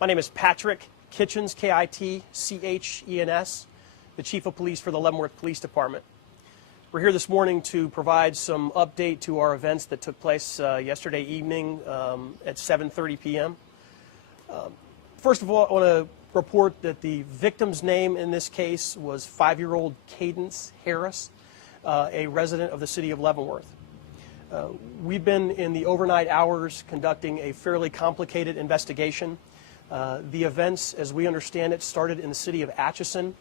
My name is Patrick Kitchens, Kitchens, the Chief of Police for the Leavenworth Police Department. We're here this morning to provide some update to our events that took place yesterday evening at 7:30 p.m. First of all, I want to report that the victim's name in this case was 5-year-old Cadence Harris, a resident of the city of Leavenworth. We've been in the overnight hours conducting a fairly complicated investigation. The events, as we understand it, started in the city of Atchison,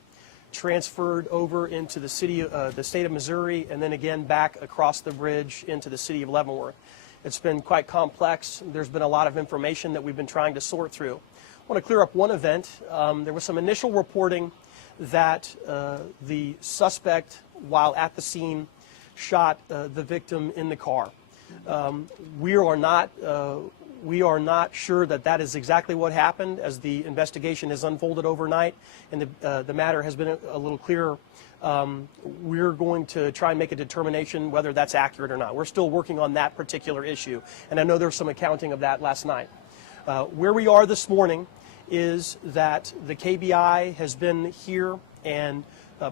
transferred over into the state of Missouri, and then again back across the bridge into the city of Leavenworth. It's been quite complex. There's been a lot of information that we've been trying to sort through. I want to clear up one event. There was some initial reporting that the suspect, while at the scene, shot the victim in the car. We are not sure that that is exactly what happened, as the investigation has unfolded overnight and the matter has been a little clearer. We're going to try and make a determination whether that's accurate or not. We're still working on that particular issue, and I know there's some accounting of that last night. Where we are this morning is that the KBI has been here and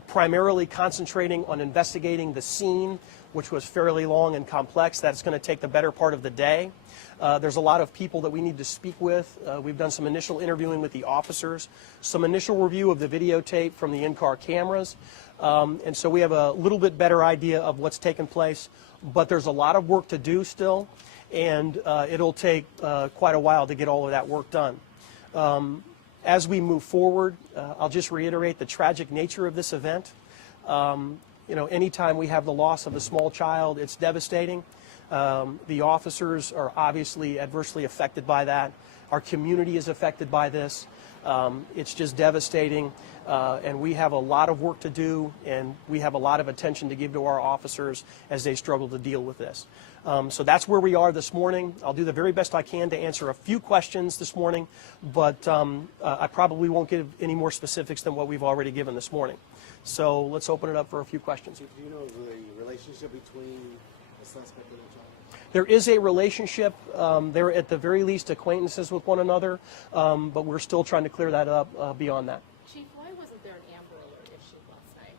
primarily concentrating on investigating the scene, which was fairly long and complex. That's going to take the better part of the day. There's a lot of people that we need to speak with. We've done some initial interviewing with the officers, some initial review of the videotape from the in-car cameras, and so we have a little bit better idea of what's taken place, but there's a lot of work to do still, and it'll take quite a while to get all of that work done. As we move forward, I'll just reiterate the tragic nature of this event. Anytime we have the loss of a small child, it's devastating. The officers are obviously adversely affected by that. Our community is affected by this. It's just devastating, and we have a lot of work to do, and we have a lot of attention to give to our officers as they struggle to deal with this. So that's where we are this morning. I'll do the very best I can to answer a few questions this morning, but I probably won't give any more specifics than what we've already given this morning. So let's open it up for a few questions. Do you know the relationship between the suspect and the child? There is a relationship. They're at the very least acquaintances with one another, but we're still trying to clear that up beyond that. Chief, why wasn't there an Amber Alert issued last night?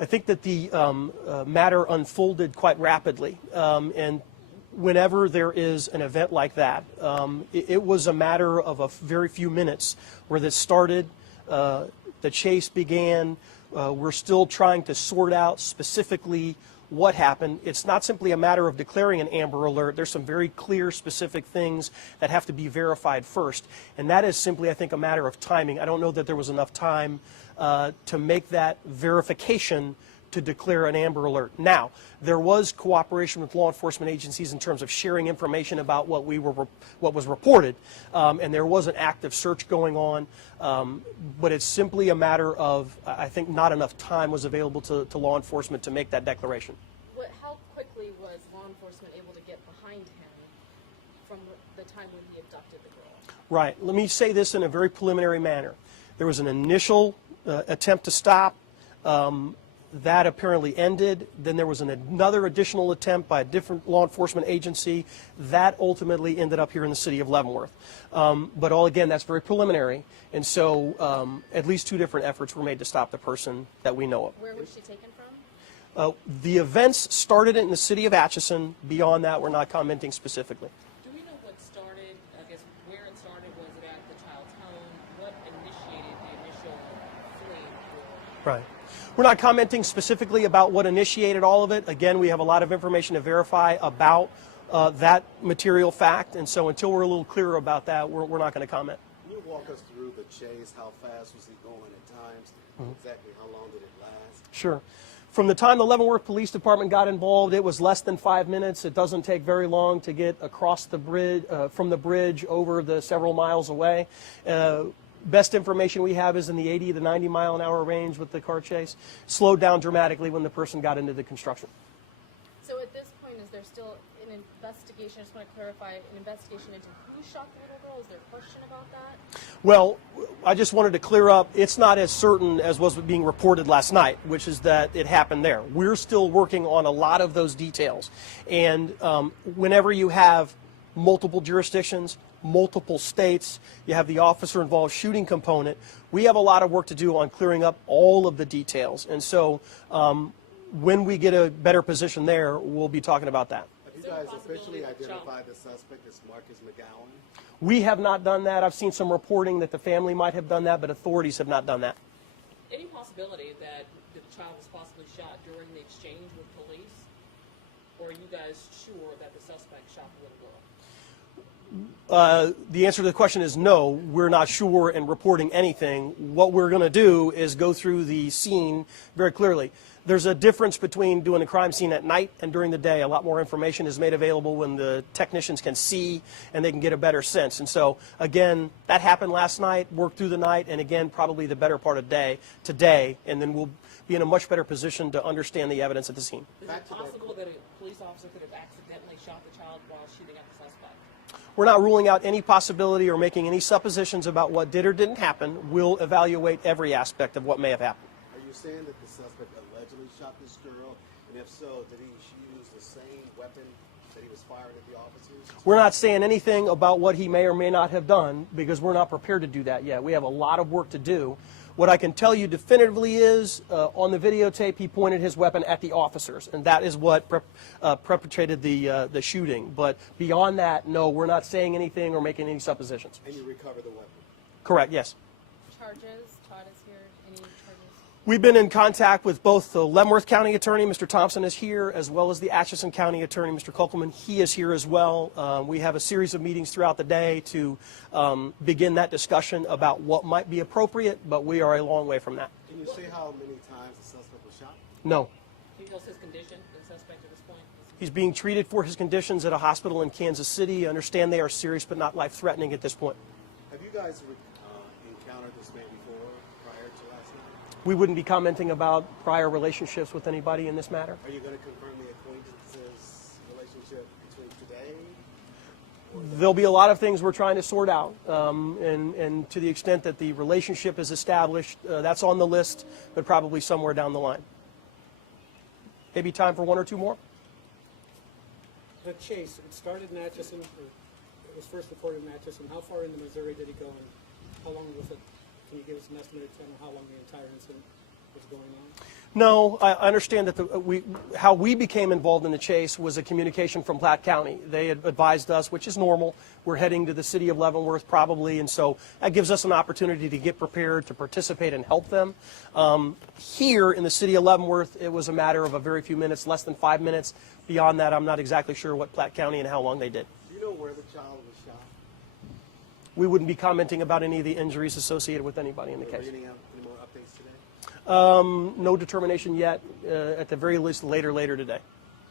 I think that the matter unfolded quite rapidly, and whenever there is an event like that, it was a matter of a very few minutes where this started, the chase began. We're still trying to sort out specifically what happened. It's not simply a matter of declaring an Amber Alert. There's some very clear, specific things that have to be verified first, and that is simply, I think, a matter of timing. I don't know that there was enough time to make that verification to declare an Amber Alert. Now, there was cooperation with law enforcement agencies in terms of sharing information about what was reported, and there was an active search going on, but it's simply a matter of, I think, not enough time was available to law enforcement to make that declaration. How quickly was law enforcement able to get behind him from the time when he abducted the girl? Right. Let me say this in a very preliminary manner. There was an initial attempt to stop. That apparently ended. Then there was another additional attempt by a different law enforcement agency. That ultimately ended up here in the city of Leavenworth. But again, that's very preliminary. And so at least 2 different efforts were made to stop the person that we know of. Where was she taken from? The events started in the city of Atchison. Beyond that, we're not commenting specifically. Do we know what started, I guess, where it started? Was it at the child's home? What initiated the initial fleeing? Right. We're not commenting specifically about what initiated all of it. Again, we have a lot of information to verify about that material fact, and so until we're a little clearer about that, we're not going to comment. Can you walk us through the chase? How fast was he going at times? Exactly how long did it last? Sure. From the time the Leavenworth Police Department got involved, it was less than 5 minutes. It doesn't take very long to get across the bridge, from the bridge over the several miles away. Best information we have is in the 80 to 90 mile an hour range with the car chase. Slowed down dramatically when the person got into the construction. So at this point, is there still an investigation? I just want to clarify, an investigation into who shot the little girl? Is there a question about that? Well, I just wanted to clear up, it's not as certain as was being reported last night, which is that it happened there. We're still working on a lot of those details. And whenever you have multiple jurisdictions, multiple states. You have the officer-involved shooting component. We have a lot of work to do on clearing up all of the details. And so when we get a better position there, we'll be talking about that. Have you guys officially identified the suspect as Marcus McGowan? We have not done that. I've seen some reporting that the family might have done that, but authorities have not done that. Any possibility that the child was possibly shot during the exchange with police? Or are you guys sure that the suspect shot the little girl? The answer to the question is no, we're not sure and reporting anything. What we're going to do is go through the scene very clearly. There's a difference between doing a crime scene at night and during the day. A lot more information is made available when the technicians can see and they can get a better sense. And so, again, that happened last night, worked through the night, and again, probably the better part of today, and then we'll be in a much better position to understand the evidence at the scene. Is it possible that a police officer could have accidentally shot the child while shooting at the suspect? We're not ruling out any possibility or making any suppositions about what did or didn't happen. We'll evaluate every aspect of what may have happened. Are you saying that the suspect allegedly shot this girl? And if so, did he use the same weapon that he was firing at the officers? We're not saying anything about what he may or may not have done because we're not prepared to do that yet. We have a lot of work to do. What I can tell you definitively is on the videotape he pointed his weapon at the officers, and that is what perpetrated the shooting. But beyond that, no, we're not saying anything or making any suppositions. And you recovered the weapon? Correct, yes. Charges? Todd is here. Any charges? We've been in contact with both the Leavenworth County Attorney, Mr. Thompson is here, as well as the Atchison County Attorney, Mr. Kuckelman. He is here as well. We have a series of meetings throughout the day to begin that discussion about what might be appropriate, but we are a long way from that. Can you say how many times the suspect was shot? No. He knows his condition, the suspect at this point? He's being treated for his conditions at a hospital in Kansas City. I understand they are serious but not life-threatening at this point. Have you guys encountered this man before, prior to last night? We wouldn't be commenting about prior relationships with anybody in this matter. Are you going to confirm the acquaintances relationship between today? There'll be a lot of things we're trying to sort out, and to the extent that the relationship is established, that's on the list, but probably somewhere down the line. Maybe time for one or two more? The chase, it started in Atchison, or it was first reported in Atchison. How far into Missouri did it go, and how long was it? Can you give us an estimated time of how long the entire incident was going on? No, I understand that how we became involved in the chase was a communication from Platte County. They had advised us, which is normal, we're heading to the city of Leavenworth probably, and so that gives us an opportunity to get prepared to participate and help them. Here in the city of Leavenworth, it was a matter of a very few minutes, less than 5 minutes. Beyond that, I'm not exactly sure what Platte County and how long they did. Do you know where the child was shot? We wouldn't be commenting about any of the injuries associated with anybody in the case. Any more updates today? No determination yet. At the very least, later today.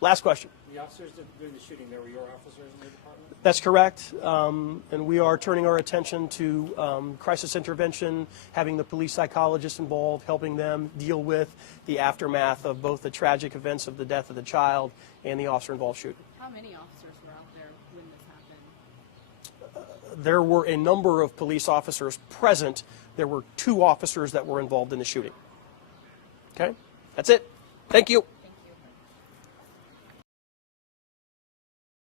Last question. The officers doing the shooting, they were your officers in the department? That's correct. And we are turning our attention to crisis intervention, having the police psychologists involved, helping them deal with the aftermath of both the tragic events of the death of the child and the officer-involved shooting. How many officers were out there when this happened? There were a number of police officers present. There were 2 officers that were involved in the shooting. Okay? That's it. Thank you.